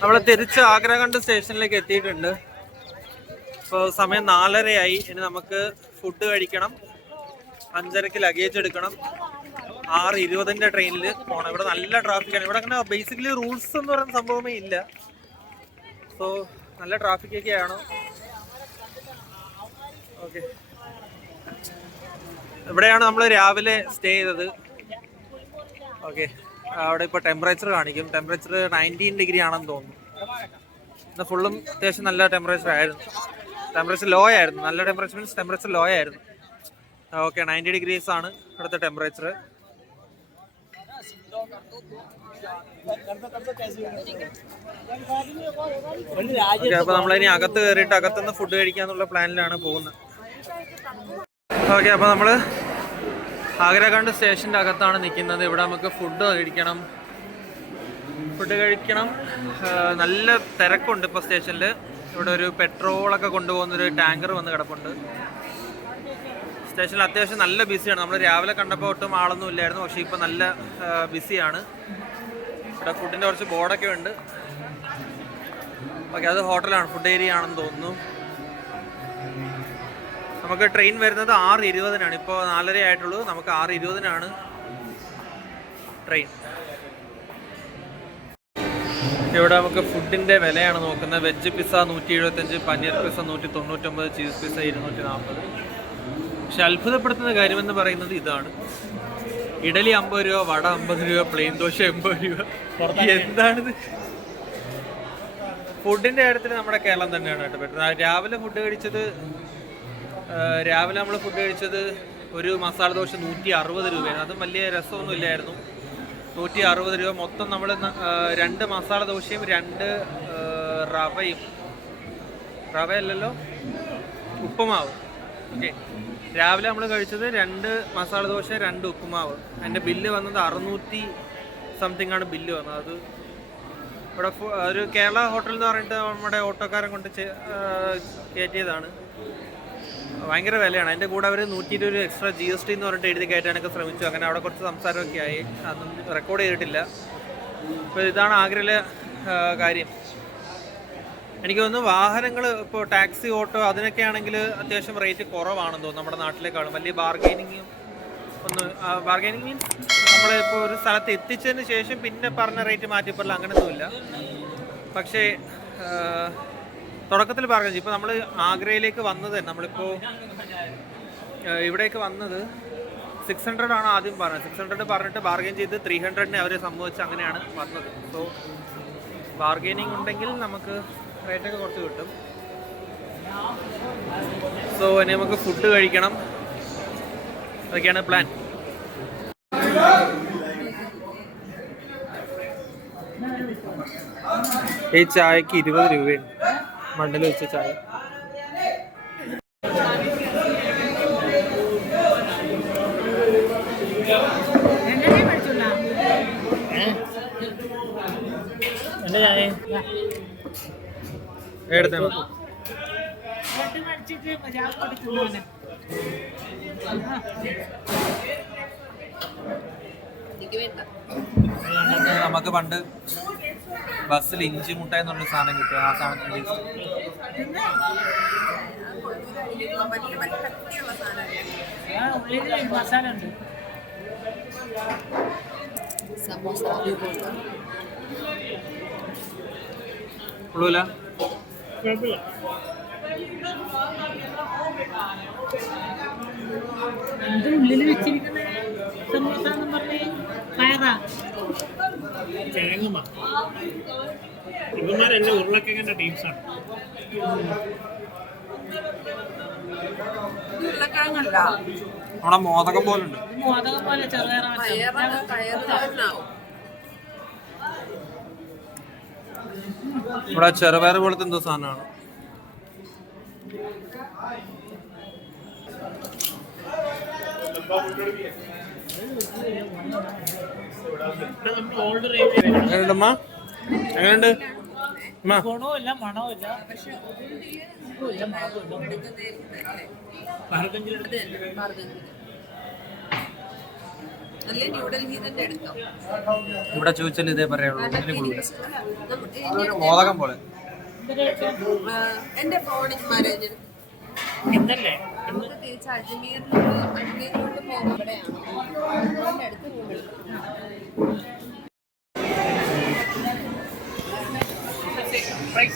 നമ്മൾ തിരിച്ച് ആഗ്രാകണ്ട് സ്റ്റേഷനിലേക്ക് എത്തിയിട്ടുണ്ട്. ഇപ്പോൾ സമയം നാലരയായി. ഇനി നമുക്ക് ഫുഡ് കഴിക്കണം. അഞ്ചരക്ക് ലഗേജ് എടുക്കണം. ആറ് ഇരുപതിന്റെ ട്രെയിനിൽ പോകണം ഇവിടെ നല്ല ട്രാഫിക്കാണ് ഇവിടെ അങ്ങനെ ബേസിക്കലി റൂൾസ് എന്ന് പറയുന്ന സംഭവമേ ഇല്ല. സോ നല്ല ട്രാഫിക് ഒക്കെയാണ് ഓക്കെ ഇവിടെയാണ് നമ്മൾ രാവിലെ സ്റ്റേ ചെയ്തത്. ഓക്കെ അവിടെ ഇപ്പോൾ ടെമ്പറേച്ചർ കാണിക്കും. ടെമ്പറേച്ചർ നയന്റീൻ ഡിഗ്രി ആണെന്ന് തോന്നുന്നു. ഇന്ന് ഫുള്ളും അത്യാവശ്യം നല്ല ടെമ്പറേച്ചർ ആയിരുന്നു. ടെമ്പറേച്ചർ ലോ ആയിരുന്നു. നല്ല ടെമ്പറേച്ചർ മീൻസ് ടെമ്പറേച്ചർ ലോ ആയിരുന്നു. ഓക്കെ നയന്റി ഡിഗ്രീസ് ആണ് ഇവിടുത്തെ ടെമ്പറേച്ചർ ഓക്കെ അപ്പോൾ നമ്മളിനി അകത്ത് കയറിയിട്ട് അകത്തുനിന്ന് ഫുഡ് കഴിക്കാന്നുള്ള പ്ലാനിലാണ് പോകുന്നത്. ഓക്കെ അപ്പോൾ നമ്മൾ ആഗ്രാകണ്ട് സ്റ്റേഷന്റെ അകത്താണ് നിൽക്കുന്നത്. ഇവിടെ നമുക്ക് ഫുഡ് കഴിക്കണം. ഫുഡ് കഴിക്കണം. നല്ല തിരക്കുണ്ട് ഇപ്പോൾ സ്റ്റേഷനിൽ ഇവിടെ ഒരു പെട്രോളൊക്കെ കൊണ്ടുപോകുന്ന ഒരു ടാങ്കർ വന്ന് കിടപ്പുണ്ട്. സ്റ്റേഷനിൽ അത്യാവശ്യം നല്ല ബിസിയാണ്. നമ്മൾ രാവിലെ കണ്ടപ്പോൾ ഒട്ടും ആളൊന്നും ഇല്ലായിരുന്നു. പക്ഷേ ഇപ്പോൾ നല്ല ബിസിയാണ്. ഇവിടെ ഫുഡിന്റെ കുറച്ച് ബോർഡൊക്കെ ഉണ്ട്. ഓക്കെ അത് ഹോട്ടലാണ് ഫുഡ് ഏരിയ ആണെന്ന് തോന്നുന്നു. നമുക്ക് ട്രെയിൻ വരുന്നത് ആറ് ഇരുപതിനാണ്. ഇപ്പോൾ നാലര ആയിട്ടുള്ളൂ. നമുക്ക് ആറ് ഇരുപതിനാണ് ട്രെയിൻ ഇവിടെ നമുക്ക് ഫുഡിന്റെ വിലയാണ് നോക്കുന്നത്. വെജ് പിസ്സ നൂറ്റി എഴുപത്തഞ്ച് പനീർ പിസ്സ നൂറ്റി തൊണ്ണൂറ്റൊമ്പത് ചീസ് പിസ്സ ഇരുന്നൂറ്റി നാൽപ്പത് പക്ഷെ അത്ഭുതപ്പെടുത്തുന്ന കാര്യമെന്ന് പറയുന്നത് ഇതാണ്. ഇഡലി അമ്പത് രൂപ വട അമ്പത് രൂപ പ്ലെയിൻ ദോശ എൺപത് രൂപ. എന്താണിത്? ഫുഡിന്റെ കാര്യത്തിൽ നമ്മുടെ കേരളം തന്നെയാണ് കേട്ടോ. പറ്റുന്നത് രാവിലെ ഫുഡ് കഴിച്ചത് രാവിലെ നമ്മൾ ഫുഡ് കഴിച്ചത് ഒരു മസാല ദോശ നൂറ്റി അറുപത് രൂപയാണ് അതും വലിയ രസമൊന്നും ഇല്ലായിരുന്നു. നൂറ്റി അറുപത് രൂപ മൊത്തം നമ്മൾ രണ്ട് മസാല ദോശയും രണ്ട് റവയും. റവയല്ലല്ലോ? ഉപ്പുമാവ്. ഓക്കെ. രാവിലെ നമ്മൾ കഴിച്ചത് രണ്ട് മസാല ദോശ രണ്ട് ഉപ്പുമാവ്. എന്റെ ബില്ല് വന്നത് അറുന്നൂറ്റി സംതിങ് ആണ് ബില്ല് വന്നത്. അത് ഇവിടെ ഒരു കേരള ഹോട്ടൽ എന്ന് പറഞ്ഞിട്ട് നമ്മുടെ ഓട്ടോക്കാരൻ കൊണ്ട് കയറ്റിയതാണ് ഭയങ്കര വിലയാണ്. അതിന്റെ കൂടെ അവർ നൂറ്റി ഇരുപത് രൂപ എക്സ്ട്രാ ജി എസ് ടി എന്ന് പറഞ്ഞിട്ട് എഴുതി കയറ്റാനൊക്കെ ശ്രമിച്ചു. അങ്ങനെ അവിടെ കുറച്ച് സംസാരമൊക്കെ ആയി അതൊന്നും റെക്കോർഡ് ചെയ്തിട്ടില്ല. അപ്പോൾ ഇതാണ് ആഗ്രയിലെ കാര്യം. എനിക്ക് തോന്നുന്നു വാഹനങ്ങൾ ഇപ്പോൾ ടാക്സി ഓട്ടോ അതിനൊക്കെ ആണെങ്കിൽ അത്യാവശ്യം റേറ്റ് കുറവാണെന്ന് തോന്നുന്നു നമ്മുടെ നാട്ടിലേക്കാളും. വലിയ ബാർഗൈനിങ്ങും ഒന്ന് ബാർഗൈനിങ് മീൻസ് നമ്മളിപ്പോൾ ഒരു സ്ഥലത്ത് എത്തിച്ചതിന് ശേഷം പിന്നെ പറഞ്ഞ റേറ്റ് മാറ്റിപ്പറല്ല അങ്ങനെയൊന്നുമില്ല പക്ഷേ തുടക്കത്തിൽ പറഞ്ഞു ഇപ്പോൾ നമ്മൾ ആഗ്രയിലേക്ക് വന്നത് നമ്മളിപ്പോ ഇവിടേക്ക് വന്നത് സിക്സ് ഹൺഡ്രഡ് ആണ് ആദ്യം പറഞ്ഞത്. സിക്സ് ഹൺഡ്രഡ് പറഞ്ഞിട്ട് ബാർഗെയിൻ ചെയ്ത് ത്രീ ഹൺഡ്രഡിനെ അവർ സംഭവിച്ച് അങ്ങനെയാണ് വന്നത്. സോ ബാർഗെയിനിങ് ഉണ്ടെങ്കിൽ നമുക്ക് റേറ്റൊക്കെ കുറച്ച് കിട്ടും. സോ ഇനി നമുക്ക് ഫുഡ് കഴിക്കണം. അതൊക്കെയാണ് പ്ലാൻ ഈ ചായക്ക് ഇരുപത് രൂപയാണ് മണ്ണിൽ വെച്ച് ചായ എന്താ ചായ എടുത്തേ കൊടുക്കുന്നവന് നമുക്ക് പണ്ട് ബസ്സിൽ ഇഞ്ചി മുട്ടായി എന്നുള്ള സാധനം കിട്ടും. ആ സാധനത്തിന് ആ ഉള്ളിൽ മസാല ഉണ്ട് ഉള്ളൂല? കുഴപ്പമില്ല എന്ത് ഉള്ളിൽ വെച്ചിരിക്കുന്ന? സമൂസ എന്ന് പറഞ്ഞ് പയറാ. കിഴങ്ങുമ എന്റെ ഉരുളക്കിഴങ്ങിന്റെ ടീംസാണ് നമ്മുടെ മോദകം പോലുണ്ട്. മോദകം പോലെ ചെറുപയറാ ഇവിടെ ചെറുപയർ പോലത്തെ എന്തോ സാധനമാണ്. Thank ഓൾഡ് എങ്ങനെയുണ്ട് ഗുണവുമില്ല മണവുമില്ല. ഇവിടെ ചോദിച്ചാൽ ഇതേ പറയുള്ളൂ. മോദകം പോലെ. എന്റെ ഫോണിൽ മാരേജ്. ഇന്നല്ലേ നമുക്ക് തിരിച്ച് അജ്മീറിലോട്ട് അജ്മീറിലോട്ട് പോകുമ്പോഴാണ് അതിന്റെ അടുത്ത് റൂം എടുക്കണം प्राइस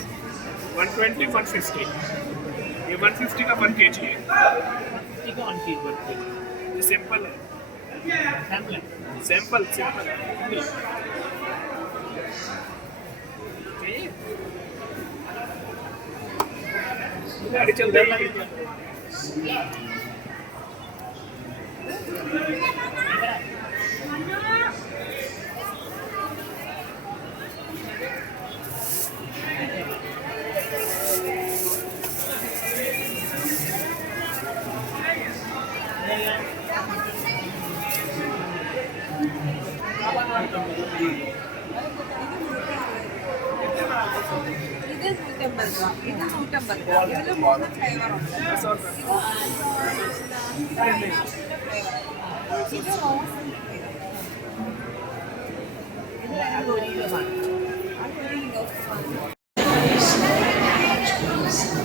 120 160 ये 150 का 1 केजी है 150 का 1 केजी ये सिंपल है सैंपल है सैंपल सिंपल है चाहिए गाड़ी चल रही है ഇത്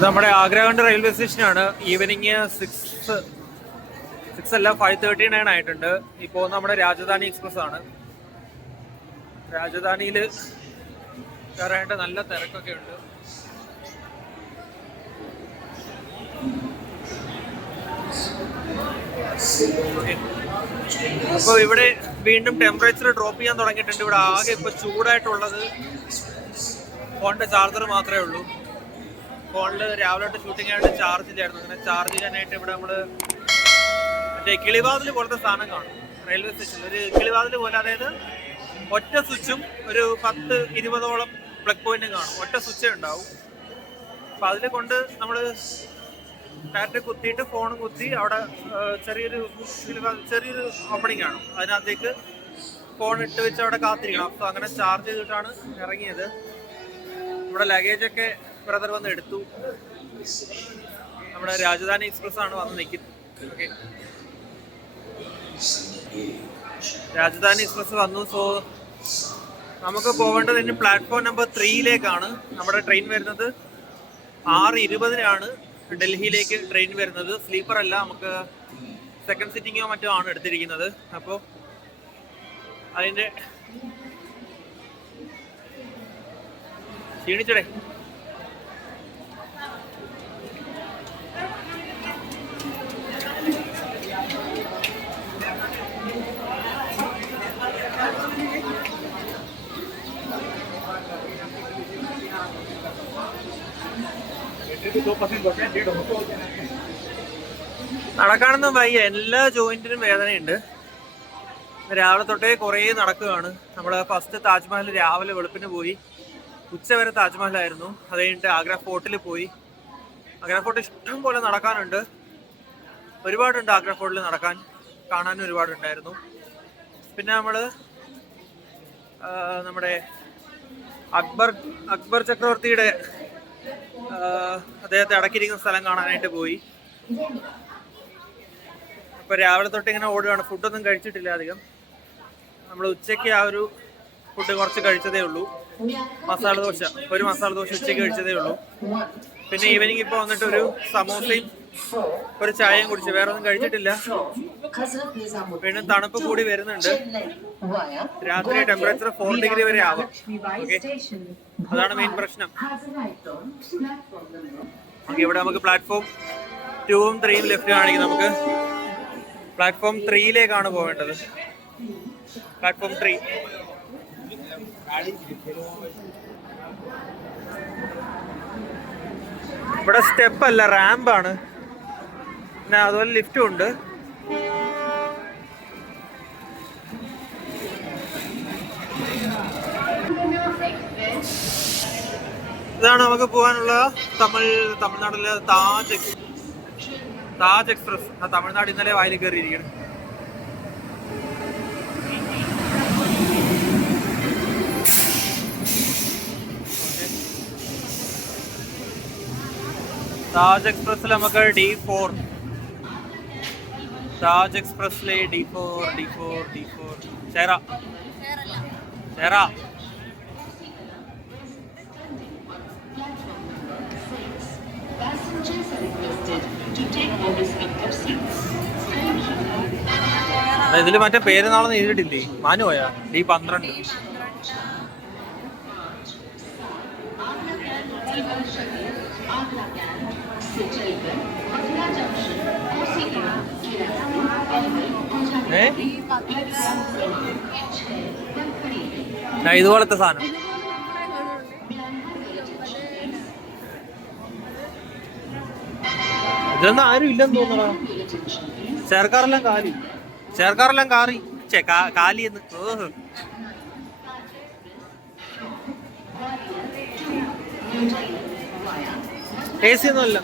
നമ്മുടെ ആഗ്രഹണ്ട് റെയിൽവേ സ്റ്റേഷനാണ് ഈവനിങ് സിക്സ് സിക്സ് അല്ല ഫൈവ് തേർട്ടി നയൻ ആയിട്ടുണ്ട്. ഇപ്പോൾ നമ്മുടെ രാജധാനി എക്സ്പ്രസ് ആണ്. രാജധാനിയിൽ കയറാനായിട്ട് നല്ല തിരക്കൊക്കെ ഉണ്ട്. അപ്പോൾ ഇവിടെ വീണ്ടും ടെമ്പറേച്ചർ ഡ്രോപ്പ് ചെയ്യാൻ തുടങ്ങിയിട്ടുണ്ട്. ഇവിടെ ആകെ ഇപ്പോൾ ചൂടായിട്ടുള്ളത് ഫോണിന്റെ ചാർജർ മാത്രമേ ഉള്ളൂ. ഫോണിൽ രാവിലെ തൊട്ട് ഷൂട്ടിംഗ് ആയിട്ട് ചാർജ് ഇല്ലായിരുന്നു. അങ്ങനെ ചാർജ് ചെയ്യാനായിട്ട് ഇവിടെ നമ്മൾ മറ്റേ കിളിവാതിൽ പോലത്തെ സ്ഥാനം കാണും. റെയിൽവേ സ്റ്റേഷനിൽ ഒരു കിളിവാതിൽ പോലെ അതായത് ഒറ്റ സ്വിച്ചും ഒരു പത്ത് ഇരുപതോളം പ്ലഗ് പോയിന്റും കാണും. ഒറ്റ സ്വിച്ചേ ഉണ്ടാവും. അപ്പൊ അതിനെ കൊണ്ട് നമ്മൾ ഡയറക്റ്റ് കുത്തിയിട്ട് ഫോൺ കുത്തി അവിടെ ചെറിയൊരു ചെറിയൊരു ഓപ്പണിംഗ് ആണ്. അതിനകത്തേക്ക് ഫോൺ ഇട്ട് വെച്ച് അവിടെ കാത്തിരിക്കണം. അപ്പോൾ അങ്ങനെ ചാർജ് ചെയ്തിട്ടാണ് ഇറങ്ങിയത്. നമ്മുടെ ലഗേജൊക്കെ ബ്രദർ വന്ന് എടുത്തു. നമ്മുടെ രാജധാനി എക്സ്പ്രസ് ആണ് വന്ന് നിൽക്കുന്നത്. ഓക്കെ രാജധാനി എക്സ്പ്രസ് വന്നു. സോ നമുക്ക് പോകേണ്ടത് ഇനി പ്ലാറ്റ്ഫോം നമ്പർ ത്രീയിലേക്കാണ് നമ്മുടെ ട്രെയിൻ വരുന്നത്. ആറ് ഇരുപതിനാണ്. ഡൽഹിയിലേക്ക് ട്രെയിൻ വരുന്നത്. സ്ലീപ്പർ അല്ല നമുക്ക് സെക്കൻഡ് സിറ്റിങ്ങോ മറ്റോ ആണ് എടുത്തിരിക്കുന്നത്. അപ്പോൾ അതിന്റെ ക്ഷീണിച്ചടേ? നടക്കാനൊന്നും വയ്യ. എല്ലാ ജോയിന്റിനും വേദനയുണ്ട്. രാവിലെ തൊട്ടേ കുറേ നടക്കുകയാണ്. നമ്മൾ ഫസ്റ്റ് താജ്മഹൽ രാവിലെ വെളുപ്പിന് പോയി. ഉച്ച വരെ താജ്മഹലായിരുന്നു. അത് കഴിഞ്ഞിട്ട് ആഗ്ര ഫോർട്ടിൽ പോയി. ആഗ്ര ഫോർട്ട് ഇഷ്ടം പോലെ നടക്കാനുണ്ട്. ഒരുപാടുണ്ട് ആഗ്ര ഫോർട്ടിൽ നടക്കാൻ. കാണാനും ഒരുപാടുണ്ടായിരുന്നു. പിന്നെ നമ്മൾ നമ്മുടെ അക്ബർ അക്ബർ ചക്രവർത്തിയുടെ അദ്ദേഹത്തെ അടക്കിയിരിക്കുന്ന സ്ഥലം കാണാനായിട്ട് പോയി. അപ്പൊ രാവിലെ തൊട്ട് ഇങ്ങനെ ഓടുകയാണ് ഫുഡൊന്നും കഴിച്ചിട്ടില്ല അധികം. നമ്മൾ ഉച്ചയ്ക്ക് ആ ഒരു ഫുഡ് കുറച്ച് കഴിച്ചതേ ഉള്ളൂ. മസാല ദോശ ഒരു മസാല ദോശ ഉച്ചയ്ക്ക് കഴിച്ചതേ ഉള്ളൂ. പിന്നെ ഈവനിങ് ഇപ്പൊ വന്നിട്ട് ഒരു സമോസയും ഒരു ചായയും കുടിച്ചു. വേറെ ഒന്നും കഴിച്ചിട്ടില്ല. പിന്നെ തണുപ്പ് കൂടി വരുന്നുണ്ട്. രാത്രി ടെമ്പറേച്ചർ ഫോർ ഡിഗ്രി വരെ ആവാം. ഓക്കെ അതാണ് മെയിൻ പ്രശ്നം. ഓക്കെ ഇവിടെ നമുക്ക് പ്ലാറ്റ്ഫോം ടൂവും ത്രീയും ലെഫ്റ്റ് കാണിക്കും നമുക്ക് പ്ലാറ്റ്ഫോം ത്രീയിലേക്കാണ് പോകേണ്ടത് പ്ലാറ്റ്ഫോം ത്രീ ഇവിടെ സ്റ്റെപ്പ് അല്ല റാമ്പ് ആണ്. പിന്നെ അതുപോലെ ലിഫ്റ്റും ഉണ്ട്. ഇതാണ് നമുക്ക് പോകാനുള്ള തമിഴ് തമിഴ്നാട്ടിലെ താജ് താജ് എക്സ്പ്രസ്. ആ തമിഴ്നാട് ഇന്നലെ വായിൽ കയറിയിരിക്കണം. താജ് എക്സ്പ്രസ്സിൽ നമുക്ക് D four. Taj എക്സ്പ്രസ്സിലെ D four D four D four. ചേരാ. ചേറ ഇതിൽ മറ്റേ പേര് നാളെ എഴുതിയിട്ടില്ലേ? മാനു പോയാ? ഡി പന്ത്രണ്ട്. ഏ? ഇതുപോലത്തെ സാധനം. ഇതൊന്നും ആരും ഇല്ലെന്ന് തോന്നണ? ചേർക്കാറെല്ലാം കാലി ചേർക്കാറെല്ലാം കാറി. ചേ കാലി എന്ന് ഓഹ്. എ സി ഒന്നും അല്ല.